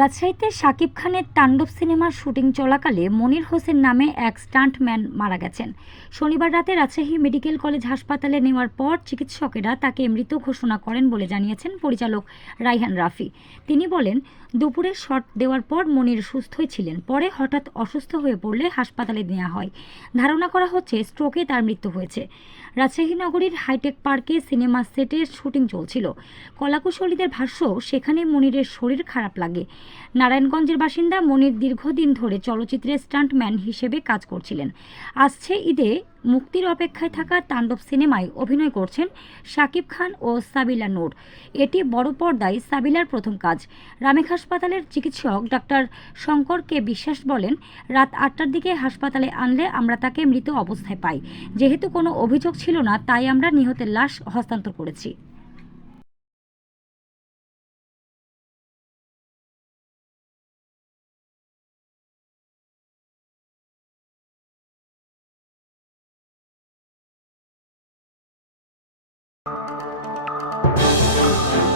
রাজশাহীতে শাকিব খানের তাণ্ডব সিনেমার শুটিং চলাকালে মনির হোসেন নামে এক স্টান্টম্যান মারা গেছেন। শনিবার রাতে রাজশাহী মেডিকেল কলেজ হাসপাতালে নেওয়ার পর চিকিৎসকেরা তাকে মৃত ঘোষণা করেন বলে জানিয়েছেন পরিচালক রাইহান রাফি। তিনি বলেন, দুপুরে শট দেওয়ার পর মনির সুস্থই ছিলেন, পরে হঠাৎ অসুস্থ হয়ে পড়লে হাসপাতালে নেওয়া হয়। ধারণা করা হচ্ছে, স্ট্রোকে তার মৃত্যু হয়েছে। রাজশাহী নগরীর হাইটেক পার্কে সিনেমা সেটের শুটিং চলছিল। কলাকুশলীদের ভাষ্য, সেখানে মনিরের শরীর খারাপ লাগে। নারায়ণগঞ্জের বাসিন্দা মনির দীর্ঘদিন ধরে চলচ্চিত্রের স্টান্টম্যান হিসেবে কাজ করছিলেন। আসছে ঈদে মুক্তির অপেক্ষায় থাকা তাণ্ডব সিনেমায় অভিনয় করছেন শাকিব খান ও সাবিলা নূর। এটি বড় পর্দায় সাবিলার প্রথম কাজ। রামেক হাসপাতালের চিকিৎসক ডাক্তার শঙ্কর কে বিশ্বাস বলেন, রাত আটটার দিকে হাসপাতালে আনলে আমরা তাকে মৃত অবস্থায় পাই। যেহেতু কোনো অভিযোগ ছিল না, তাই আমরা নিহতের লাশ হস্তান্তর করেছি। you